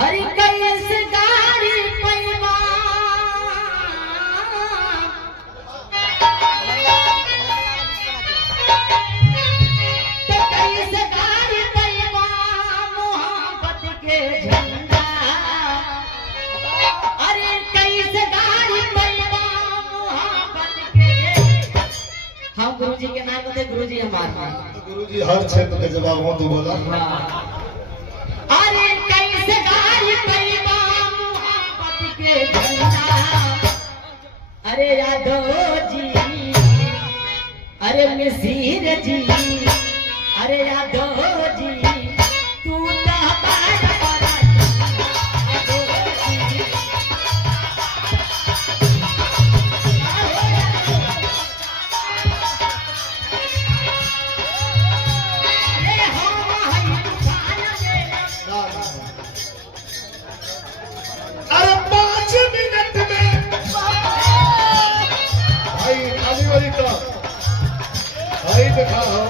हरि कैसे गारी पैमा तो कैसे गारी पैमा मोहब्बत के झंडा। अरे कैसे गारी पैमा मोहब्बत के। हम गुरुजी के नाम होते गुरुजी हमारे गुरुजी हर क्षेत्र के जवाब हो तो बोला। अरे कैसे गारी पैमा मोहब्बत के झंडा। अरे यादव जी अरे मिसिर जी अरे यादव जी तू तो बार बड़ा अरे 5 मिनट में भाई खाली वाली का भाई दिखाओ।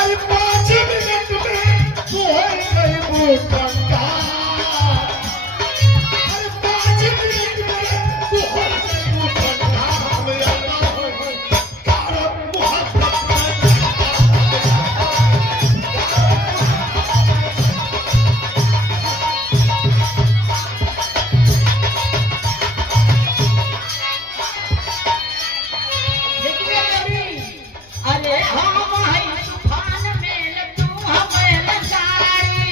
अरे 5 मिनट में तू हो गई भूखंडा। अरे 5 मिनट में तू हो गई भूखंडा। मेरा नाम है कारम मोहब्बत अरे हम है तूफान में तू हमें लगाई।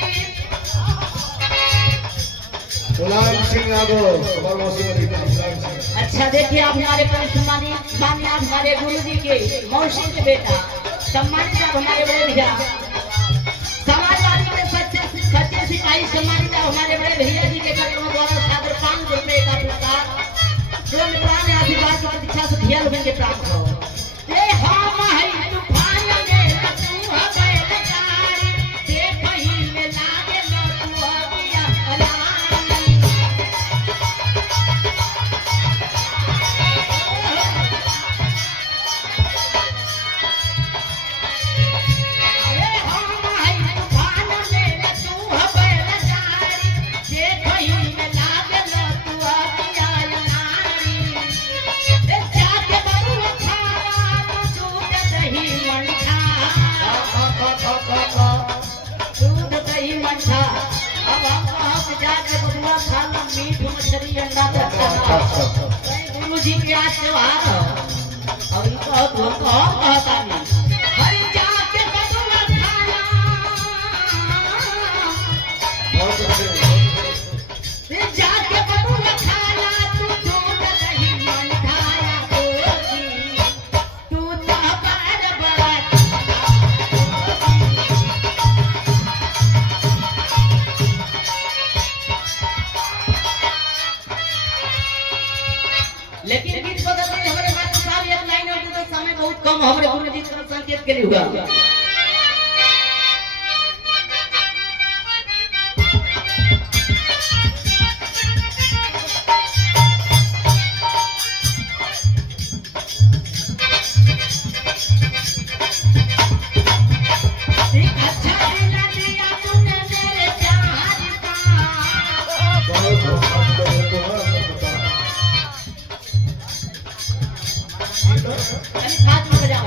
मुलायम सिंह यादव कमल मौसी में मुलायम सिंह। अच्छा देखिए आप हमारे सम्मानित माननीय हमारे गुरु जी के मौसी के बेटा सम्मानित आप हमारे बड़े भैया समाजवादी के सच्चे सिपाही सम्मानित आप हमारे बड़े भैया जी के कदमों द्वारा सादर 500 रुपए का पुरस्कार जो प्राण आशीर्वाद की प्रतीक्षा से दिया लोगों के प्राप्त हो। ये हम है तूफान में तू हमें लगाई। देख ही में लागे न तू अबिया अलाई। अरे हम है तूफान में तू हमें लगाई। देख ही में लागे न तू अबिया अलाई। ए जाके बबुआ खावा तू दूध दही मंठा। दूध दही मंठा अब हम कहब जाके बबुआ खाना मीठ मछली अंडा अच्छा गुरु जी के आज त्योहार हो और ई कहत हम कहता नहीं हरि जाके बबुआ खाना। रे जाके बबुआ खाना तू दूध दही मंठा। तू तो बार बड़ा लेकिन गीत बदल गए हमारे बात सारी एक लाइन और तो समय बहुत कम हमारे गुरु जी तरफ संकेत के लिए हुआ। अच्छा दिला दिया तूने मेरे प्यार का। बहुत बहुत अभी खाद में बजाओ।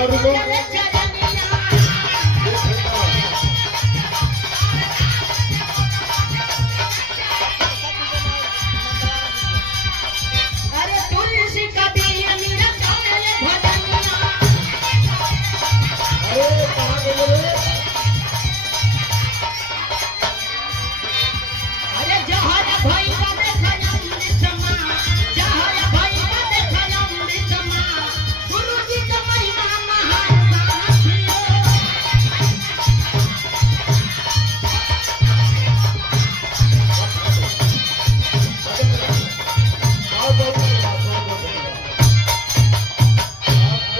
हाँ रुको अरे तुलसी कभी मेरा गावे भजनिया अरे कहाँ गए अरे जहर भाई का देखलम निसमा जहर भाई का देखलम निसमा गुरुजी का महिमा महान साथियो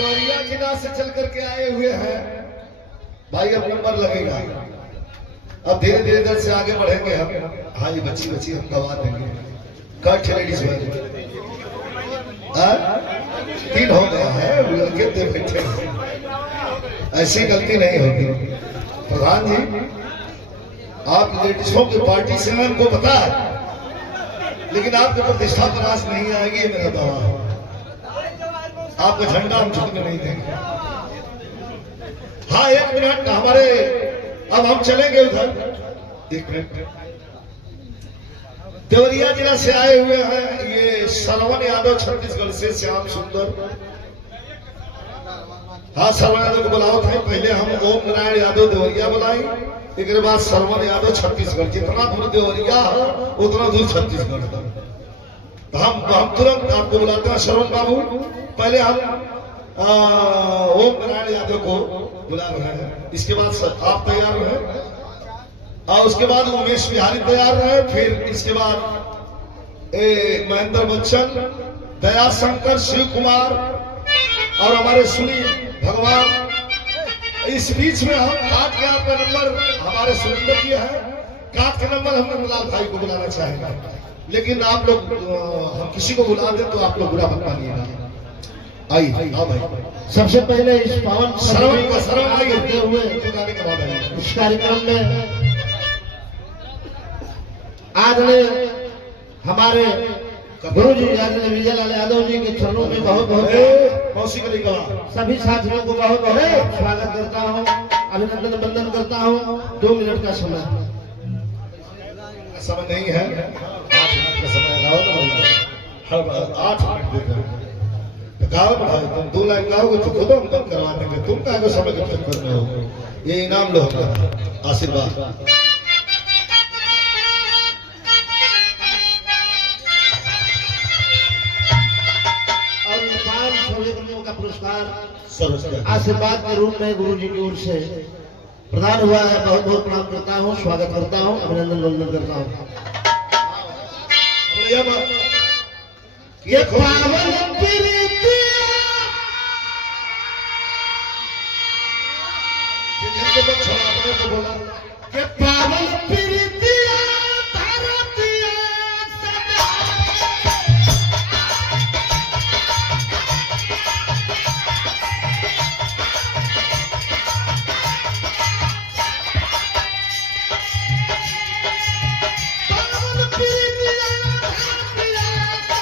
गौरिया जिला से चल करके आए हुए हैं भाई। अब नंबर लगेगा, अब धीरे धीरे इधर से आगे बढ़ेंगे हम। हाँ ये बच्ची बच्ची हम गवा देंगे। कट लेडीज में 3 हो गया है, लड़के दे बैठे हैं। ऐसी गलती नहीं होगी। प्रधान जी आप लेडीजों की पार्टी से हैं, हमको पता है, लेकिन आपके प्रतिष्ठा पर आस नहीं आएगी, ये मेरा दावा है। आपका झंडा हम झुकने नहीं देंगे। हाँ 1 मिनट हमारे, अब हम चलेंगे उधर। 1 मिनट। देवरिया जिला से आए हुए हैं ये श्रवण यादव, छत्तीसगढ़ से श्याम सुंदर। हाँ श्रवण यादव को बुलाओ थे, पहले हम ओम नारायण यादव देवरिया बुलाई, एक बाद श्रवण यादव छत्तीसगढ़। जितना दूर देवरिया है उतना दूर छत्तीसगढ़ है। तो हम तुरंत आपको बुलाते हैं श्रवण बाबू। पहले हम ओम नारायण यादव को बुला रहे हैं, इसके बाद आप तैयार रहे और उसके बाद उमेश बिहारी तैयार रहे, फिर इसके बाद महेंद्र बच्चन, दया शंकर, शिव कुमार और हमारे सुनील भगवान। इस बीच में हम काट के आपका नंबर हमारे सुरेंद्र जी है, काट के नंबर हम नंदलाल भाई को बुलाना चाहेंगे, लेकिन आप लोग हम किसी को बुला दें तो आप लोग बुरा मत मानिएगा। आइए हाँ भाई। सबसे पहले इस पावन श्रवण आइए करते हुए गाने के बाद आइए। इस कार्यक्रम में आदरणीय हमारे गुरु जी आदरणीय विजय लाल यादव जी के चरणों में बहुत बहुत मौसी कली का सभी साथियों को बहुत बहुत स्वागत करता हूँ, अभिनंदन वंदन करता हूँ। 2 मिनट का समय नहीं है, 8 मिनट का समय लाओ ना भाई। हर 8 मिनट देते हैं गाओ ना भाई। तुम 2 लाइन गाओगे तो खुद हम बंद करवा देंगे। तुम क्या समय के चक्कर में हो, ये इनाम लो आशीर्वाद। और 500 रुपयों का पुरस्कार सर्वस्व आशीर्वाद के रूप में गुरु जी की ओर से प्रदान हुआ है। बहुत बहुत प्रणाम करता हूँ, स्वागत करता हूँ, अभिनंदन वंदन करता हूँ। ये पावन प्रीतिया जिनको तो छोड़ा आपने तो बोला के पावन प्रीतिया धरतिया सदा पावन प्रीतिया धरतिया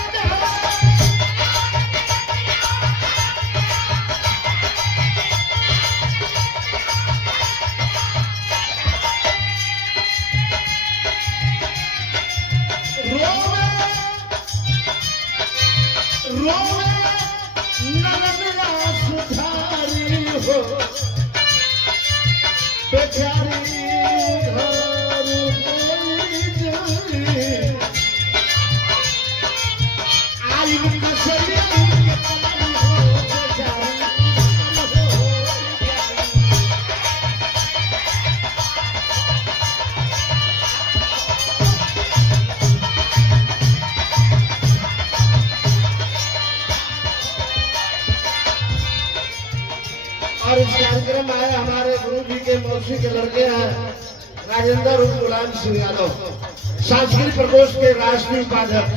रोवे नगरा सुधारी हो बेचारी घर कोई जाए आई कसरिया के पलन हो बेचारी और इस कार्यक्रम में आए हमारे गुरु जी के मौसी के लड़के हैं राजेंद्र उर्फ मुलायम सिंह यादव, सांस्कृतिक प्रकोष्ठ के राष्ट्रीय उपाध्यक्ष।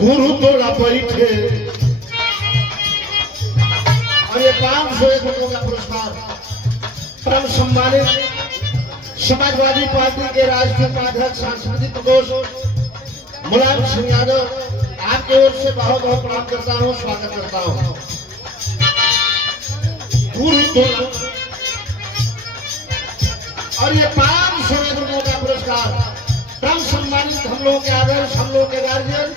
गुरु तोड़ा बैठे और ये 501 रुपयों का पुरस्कार परम सम्मानित समाजवादी पार्टी के राष्ट्रीय उपाध्यक्ष सांस्कृतिक प्रकोष्ठ मुलायम सिंह यादव आपकी ओर से बहुत बहुत प्रणाम करता हूँ, स्वागत करता हूँ। गुरु द्रोण और ये 500 गुरुओं का पुरस्कार, परम सम्मानित हम लोगों के आदर्श, हम लोगों के गार्जियन